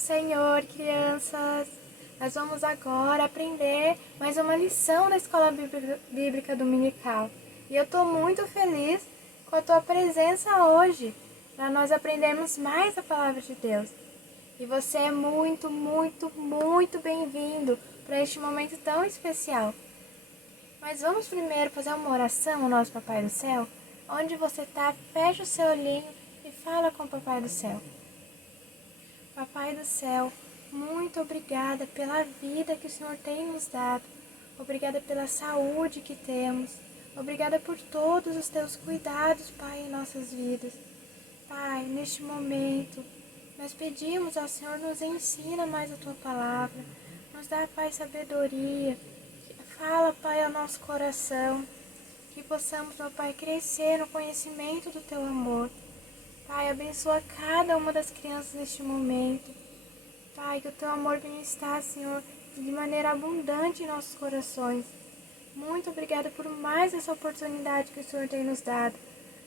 Senhor, crianças! Nós vamos agora aprender mais uma lição da Escola Bíblica Dominical. E eu estou muito feliz com a tua presença hoje, para nós aprendermos mais a Palavra de Deus. E você é muito, muito, muito bem-vindo para este momento tão especial. Mas vamos primeiro fazer uma oração ao nosso Papai do Céu? Onde você está, fecha o seu olhinho e fala com o Papai do Céu. Papai do Céu, muito obrigada pela vida que o Senhor tem nos dado. Obrigada pela saúde que temos. Obrigada por todos os teus cuidados, Pai, em nossas vidas. Pai, neste momento, nós pedimos ao Senhor, nos ensina mais a tua palavra. Nos dá, Pai, sabedoria. Fala, Pai, ao nosso coração. Que possamos, meu Pai, crescer no conhecimento do teu amor. Pai, abençoa cada uma das crianças neste momento. Pai, que o teu amor venha estar, Senhor, de maneira abundante em nossos corações. Muito obrigada por mais essa oportunidade que o Senhor tem nos dado.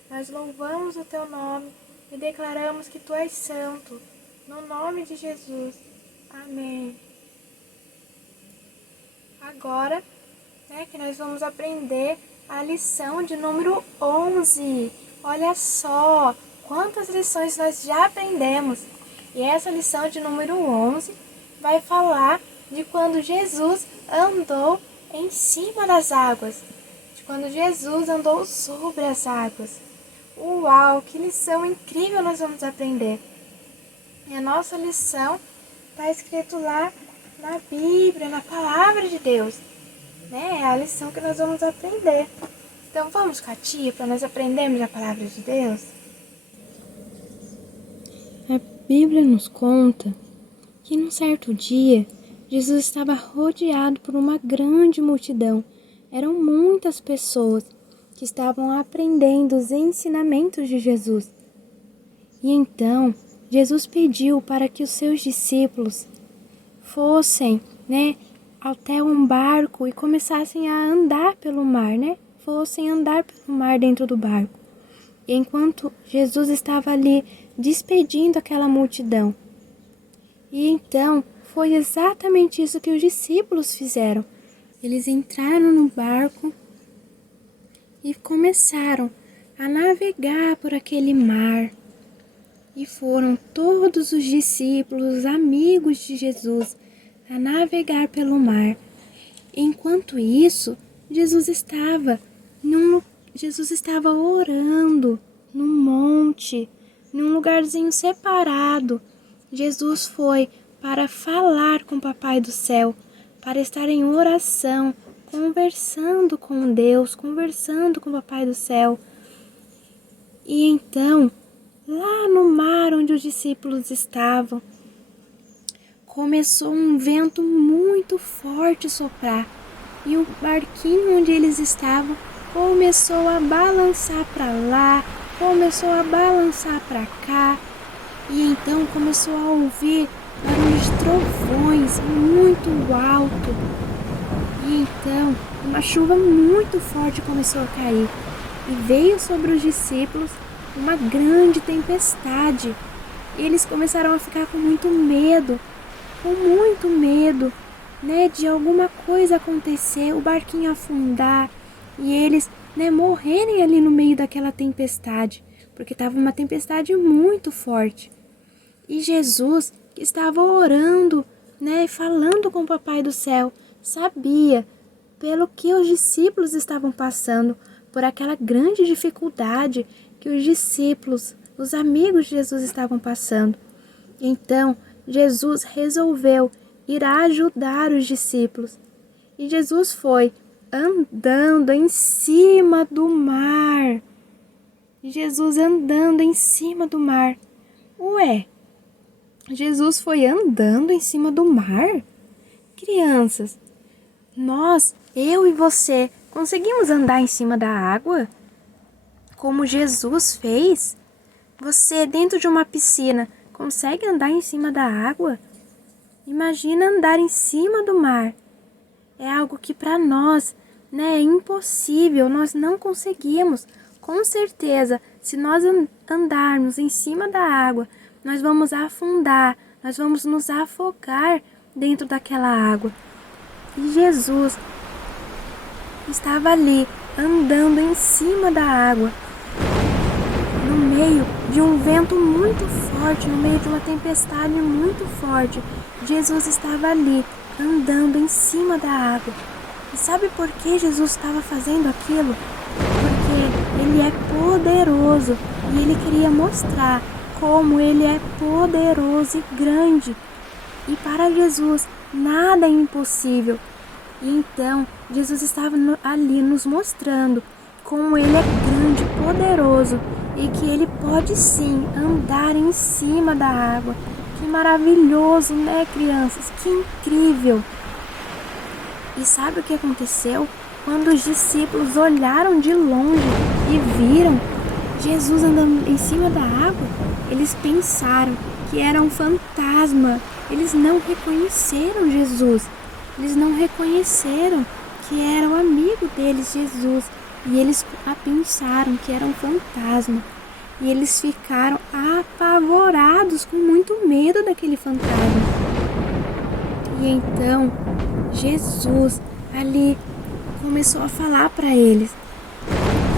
Nós louvamos o teu nome e declaramos que tu és santo. No nome de Jesus. Amém. Agora, que nós vamos aprender a lição de número 11. Olha só quantas lições nós já aprendemos. E essa lição de número 11 vai falar de quando Jesus andou em cima das águas. De quando Jesus andou sobre as águas. Uau, que lição incrível nós vamos aprender. E a nossa lição está escrito lá na Bíblia, na Palavra de Deus. É a lição que nós vamos aprender. Então vamos com a tia para nós aprendermos a Palavra de Deus? A Bíblia nos conta que num certo dia, Jesus estava rodeado por uma grande multidão. Eram muitas pessoas que estavam aprendendo os ensinamentos de Jesus. E então, Jesus pediu para que os seus discípulos fossem, até um barco e começassem a andar pelo mar, Fossem andar pelo mar dentro do barco. E enquanto Jesus estava ali despedindo aquela multidão. E então, foi exatamente isso que os discípulos fizeram. Eles entraram no barco e começaram a navegar por aquele mar. E foram todos os discípulos, os amigos de Jesus, a navegar pelo mar. Enquanto isso, Jesus estava orando num monte, num lugarzinho separado. Jesus foi para falar com o Papai do Céu, para estar em oração, conversando com Deus, conversando com o Papai do Céu. E então, lá no mar onde os discípulos estavam, começou um vento muito forte soprar e o barquinho onde eles estavam começou a balançar para lá, começou a balançar para cá e então começou a ouvir barulhos de trovões muito alto. E então uma chuva muito forte começou a cair e veio sobre os discípulos uma grande tempestade. Eles começaram a ficar com muito medo, de alguma coisa acontecer, o barquinho afundar e eles, morrerem ali no meio daquela tempestade, porque estava uma tempestade muito forte. E Jesus, que estava orando, falando com o Papai do Céu, sabia pelo que os discípulos estavam passando, por aquela grande dificuldade que os discípulos, os amigos de Jesus estavam passando. Então, Jesus resolveu ir ajudar os discípulos. E Jesus foi andando em cima do mar. Jesus andando em cima do mar. Ué, Jesus foi andando em cima do mar? Crianças, eu e você, conseguimos andar em cima da água? Como Jesus fez? Você, dentro de uma piscina, consegue andar em cima da água? Imagina andar em cima do mar. É algo que para nós, é impossível, nós não conseguimos. Com certeza, se nós andarmos em cima da água, nós vamos afundar, nós vamos nos afogar dentro daquela água. E Jesus estava ali, andando em cima da água, no meio de um vento muito forte, no meio de uma tempestade muito forte. Jesus estava ali, andando em cima da água. E sabe por que Jesus estava fazendo aquilo? Porque ele é poderoso e ele queria mostrar como ele é poderoso e grande. E para Jesus nada é impossível. E então Jesus estava ali nos mostrando como ele é grande e poderoso e que ele pode sim andar em cima da água. Que maravilhoso, né, crianças? Que incrível! E sabe o que aconteceu? Quando os discípulos olharam de longe e viram Jesus andando em cima da água, eles pensaram que era um fantasma. Eles não reconheceram Jesus. Eles não reconheceram que era o amigo deles, Jesus. E eles pensaram que era um fantasma. E eles ficaram apavorados, com muito medo daquele fantasma. E então, Jesus ali começou a falar para eles: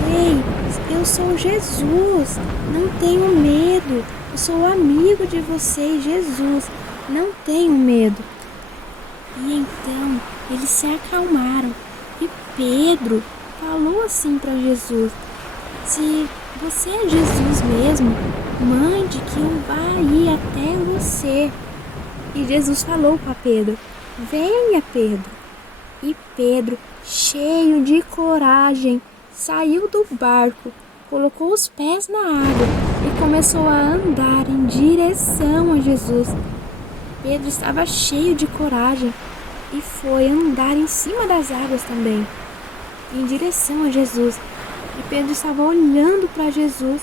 Ei, eu sou Jesus, não tenham medo. Eu sou o amigo de vocês, Jesus, não tenham medo. E então eles se acalmaram e Pedro falou assim para Jesus: se você é Jesus mesmo, mande que eu vá ir até você. E Jesus falou para Pedro: venha, Pedro. E Pedro, cheio de coragem, saiu do barco, colocou os pés na água e começou a andar em direção a Jesus. Pedro estava cheio de coragem e foi andar em cima das águas também, em direção a Jesus. E Pedro estava olhando para Jesus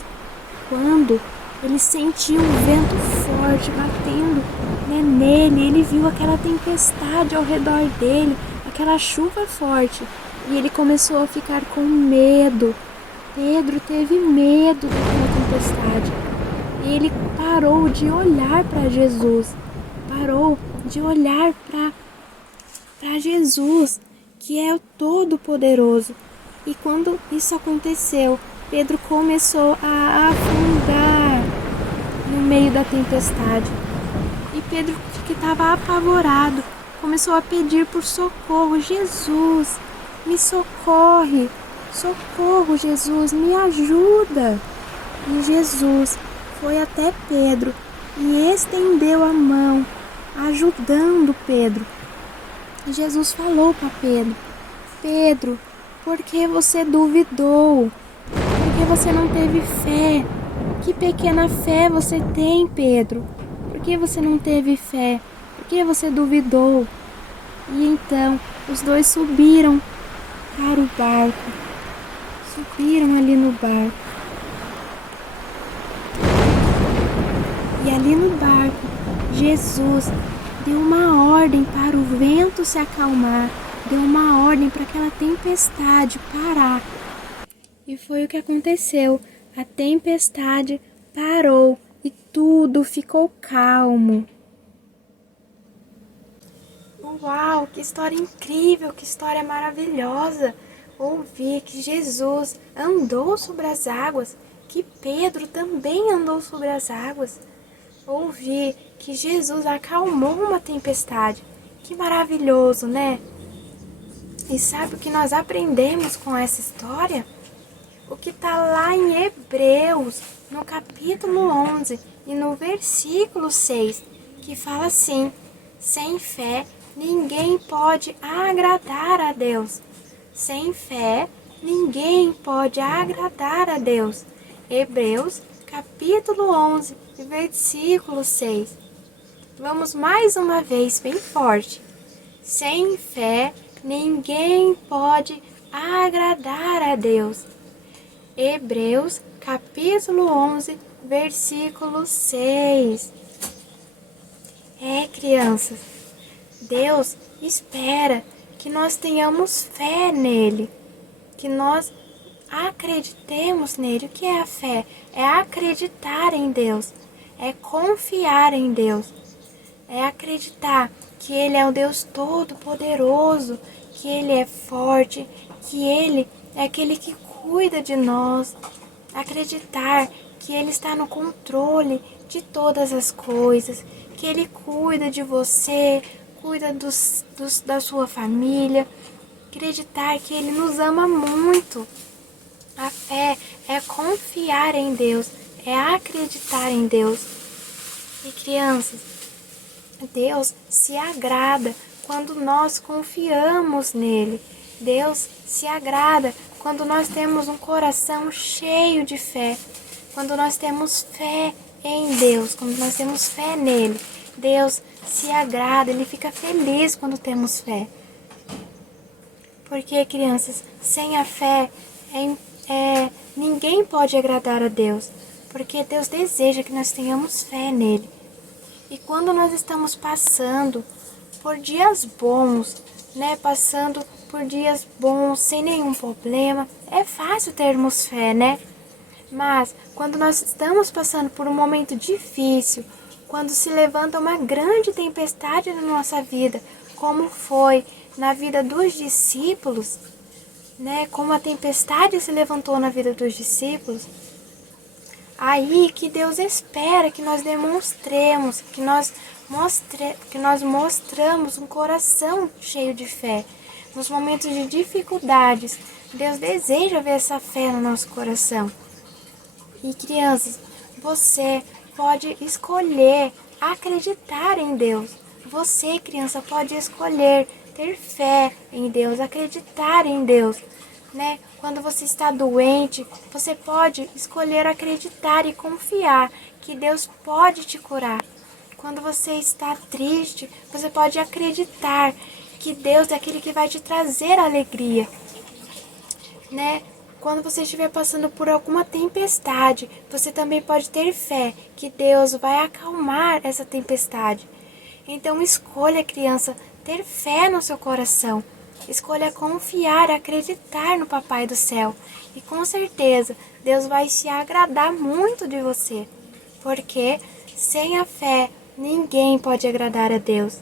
quando ele sentiu um vento forte batendo, nele. Ele viu aquela tempestade ao redor dele, aquela chuva forte, e ele começou a ficar com medo. Pedro teve medo daquela tempestade. E ele parou de olhar para Jesus, parou de olhar para Jesus, que é o Todo-Poderoso. E quando isso aconteceu, Pedro começou a afundar no meio da tempestade. E Pedro, que estava apavorado, começou a pedir por socorro: Jesus, me socorre! Socorro, Jesus, me ajuda! E Jesus foi até Pedro e estendeu a mão, ajudando Pedro. E Jesus falou para Pedro: Pedro, por que você duvidou? Por que você não teve fé? Que pequena fé você tem, Pedro? Por que você não teve fé? Por que você duvidou? E então os dois subiram para o barco. Subiram ali no barco. E ali no barco, Jesus deu uma ordem para o vento se acalmar. Deu uma ordem para aquela tempestade parar. E foi o que aconteceu. A tempestade parou e tudo ficou calmo. Uau, que história incrível, que história maravilhosa! Ouvir que Jesus andou sobre as águas, que Pedro também andou sobre as águas. Ouvir que Jesus acalmou uma tempestade. Que maravilhoso, né? E sabe o que nós aprendemos com essa história? O que está lá em Hebreus, no capítulo 11 e no versículo 6, que fala assim: sem fé ninguém pode agradar a Deus. Sem fé ninguém pode agradar a Deus. Hebreus capítulo 11 e versículo 6. Vamos mais uma vez bem forte. Sem fé ninguém pode agradar a Deus. Hebreus capítulo 11, versículo 6. Crianças, Deus espera que nós tenhamos fé nele, que nós acreditemos nele. O que é a fé? É acreditar em Deus, é confiar em Deus. é acreditar que Ele é o Deus Todo-Poderoso, que Ele é forte, que Ele é aquele que cuida de nós. Acreditar que Ele está no controle de todas as coisas, que Ele cuida de você, cuida da sua família. Acreditar que Ele nos ama muito. A fé é confiar em Deus, é acreditar em Deus. E crianças, Deus se agrada quando nós confiamos nele. Deus se agrada quando nós temos um coração cheio de fé. Quando nós temos fé em Deus, quando nós temos fé nele. Deus se agrada, ele fica feliz quando temos fé. Porque, crianças, sem a fé, ninguém pode agradar a Deus. Porque Deus deseja que nós tenhamos fé nele. E quando nós estamos passando por dias bons, passando por dias bons, sem nenhum problema, é fácil termos fé, né? Mas quando nós estamos passando por um momento difícil, quando se levanta uma grande tempestade na nossa vida, como foi na vida dos discípulos, como a tempestade se levantou na vida dos discípulos, aí que Deus espera que nós demonstremos, que nós mostramos um coração cheio de fé. Nos momentos de dificuldades, Deus deseja ver essa fé no nosso coração. E crianças, você pode escolher acreditar em Deus. Você, criança, pode escolher ter fé em Deus, acreditar em Deus. Quando você está doente, você pode escolher acreditar e confiar que Deus pode te curar. Quando você está triste, você pode acreditar que Deus é aquele que vai te trazer alegria. Quando você estiver passando por alguma tempestade, você também pode ter fé que Deus vai acalmar essa tempestade. Então escolha, criança, ter fé no seu coração. Escolha confiar, acreditar no Papai do Céu. E com certeza, Deus vai se agradar muito de você. Porque sem a fé, ninguém pode agradar a Deus.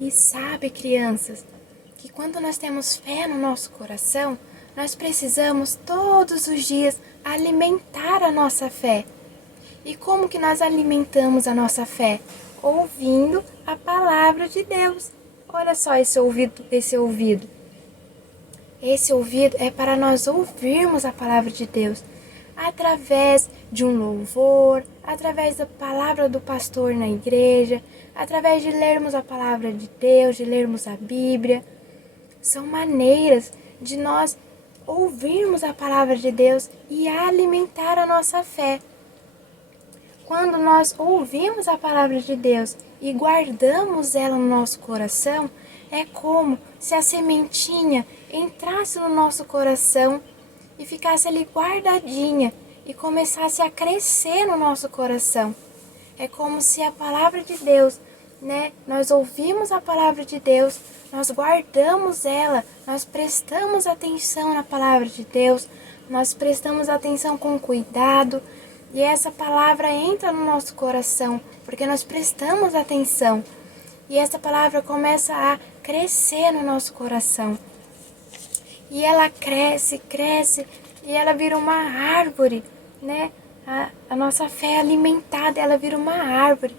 E sabe, crianças, que quando nós temos fé no nosso coração, nós precisamos todos os dias alimentar a nossa fé. E como que nós alimentamos a nossa fé? Ouvindo a palavra de Deus. Olha só esse ouvido. Esse ouvido é para nós ouvirmos a palavra de Deus. Através de um louvor, através da palavra do pastor na igreja, através de lermos a palavra de Deus, de lermos a Bíblia. São maneiras de nós ouvirmos a palavra de Deus e alimentar a nossa fé. Quando nós ouvimos a palavra de Deus e guardamos ela no nosso coração, é como se a sementinha entrasse no nosso coração e ficasse ali guardadinha e começasse a crescer no nosso coração. É como se a palavra de Deus, nós ouvimos a palavra de Deus, nós guardamos ela, nós prestamos atenção na palavra de Deus, nós prestamos atenção com cuidado e essa palavra entra no nosso coração, porque nós prestamos atenção e essa palavra começa a crescer no nosso coração. E ela cresce e ela vira uma árvore, A nossa fé é alimentada, ela vira uma árvore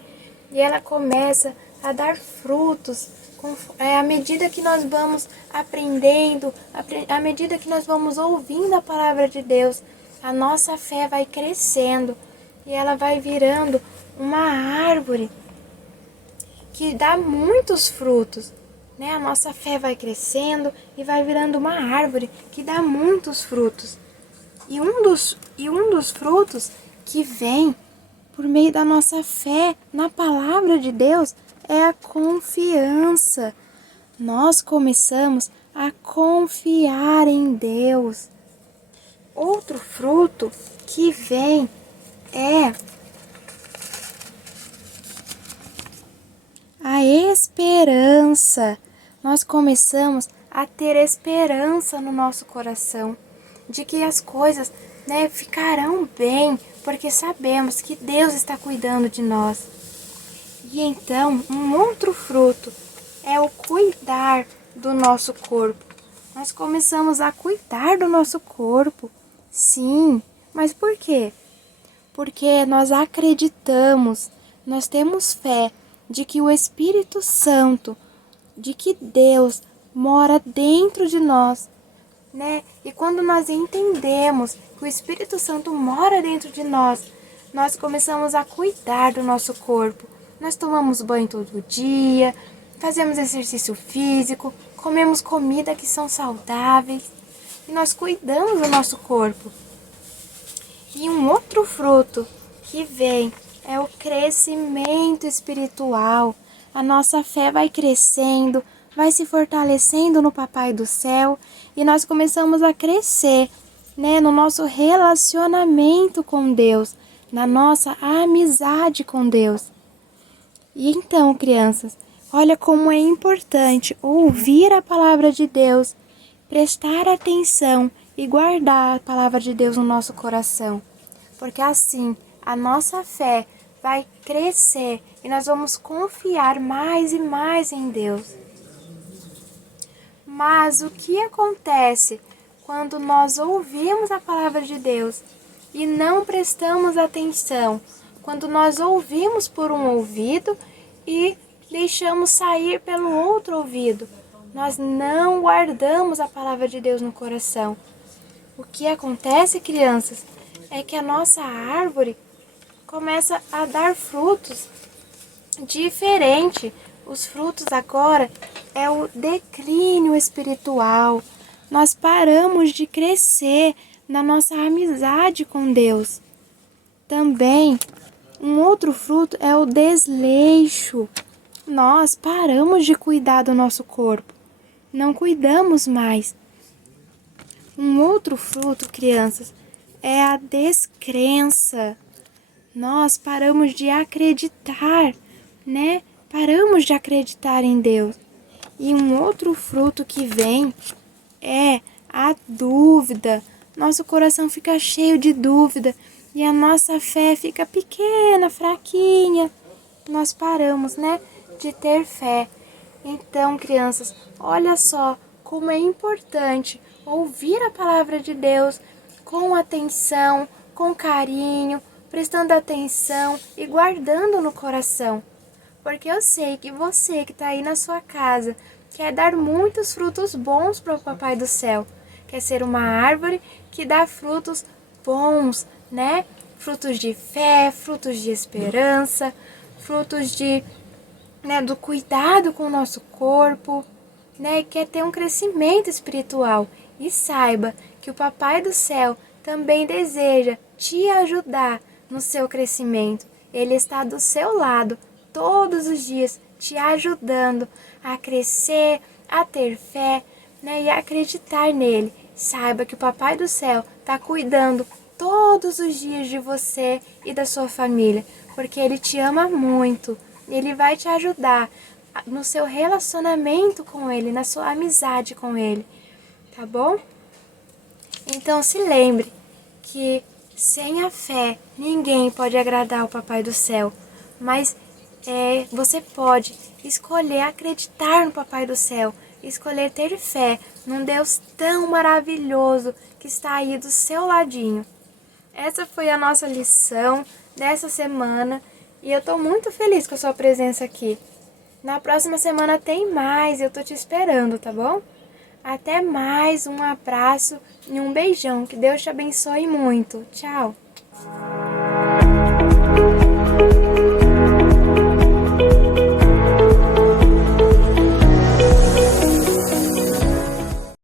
e ela começa a dar frutos. À medida que nós vamos aprendendo, à medida que nós vamos ouvindo a palavra de Deus, a nossa fé vai crescendo e ela vai virando uma árvore que dá muitos frutos. A nossa fé vai crescendo e vai virando uma árvore que dá muitos frutos. E um dos frutos que vem por meio da nossa fé na palavra de Deus é a confiança. Nós começamos a confiar em Deus. Outro fruto que vem é a esperança. Nós começamos a ter esperança no nosso coração de que as coisas, ficarão bem, porque sabemos que Deus está cuidando de nós. E então, um outro fruto é o cuidar do nosso corpo. Nós começamos a cuidar do nosso corpo. Sim, mas por quê? Porque nós acreditamos, nós temos fé de que o Espírito Santo, de que Deus mora dentro de nós, né? E quando nós entendemos que o Espírito Santo mora dentro de nós, nós começamos a cuidar do nosso corpo. Nós tomamos banho todo dia, fazemos exercício físico, comemos comida que são saudáveis e nós cuidamos do nosso corpo. E um outro fruto que vem é o crescimento espiritual. A nossa fé vai crescendo, vai se fortalecendo no Papai do Céu e nós começamos a crescer, né, no nosso relacionamento com Deus, na nossa amizade com Deus. E então, crianças, olha como é importante ouvir a palavra de Deus, prestar atenção e guardar a palavra de Deus no nosso coração. Porque assim, a nossa fé vai crescer e nós vamos confiar mais e mais em Deus. Mas o que acontece quando nós ouvimos a palavra de Deus e não prestamos atenção? Quando nós ouvimos por um ouvido e deixamos sair pelo outro ouvido, nós não guardamos a palavra de Deus no coração. O que acontece, crianças, é que a nossa árvore começa a dar frutos diferentes. Os frutos agora é o declínio espiritual. Nós paramos de crescer na nossa amizade com Deus. Também, um outro fruto é o desleixo. Nós paramos de cuidar do nosso corpo. Não cuidamos mais. Um outro fruto, crianças, é a descrença. Nós paramos de acreditar, né? Paramos de acreditar em Deus. E um outro fruto que vem é a dúvida. Nosso coração fica cheio de dúvida e a nossa fé fica pequena, fraquinha. Nós paramos, né, de ter fé. Então, crianças, olha só como é importante ouvir a palavra de Deus com atenção, com carinho, prestando atenção e guardando no coração. Porque eu sei que você que está aí na sua casa quer dar muitos frutos bons para o Papai do Céu. Quer ser uma árvore que dá frutos bons, né? Frutos de fé, frutos de esperança, frutos de, né, do cuidado com o nosso corpo, né? E quer ter um crescimento espiritual. E saiba que o Papai do Céu também deseja te ajudar no seu crescimento. Ele está do seu lado todos os dias, te ajudando a crescer, a ter fé, né, e a acreditar nele. Saiba que o Papai do Céu está cuidando todos os dias de você e da sua família, porque ele te ama muito. Ele vai te ajudar no seu relacionamento com ele, na sua amizade com ele, tá bom? Então se lembre que sem a fé ninguém pode agradar o Papai do Céu, mas você pode escolher acreditar no Papai do Céu, escolher ter fé num Deus tão maravilhoso que está aí do seu ladinho. Essa foi a nossa lição dessa semana e eu estou muito feliz com a sua presença aqui. Na próxima semana tem mais, eu estou te esperando, tá bom? Até mais, um abraço e um beijão. Que Deus te abençoe muito. Tchau!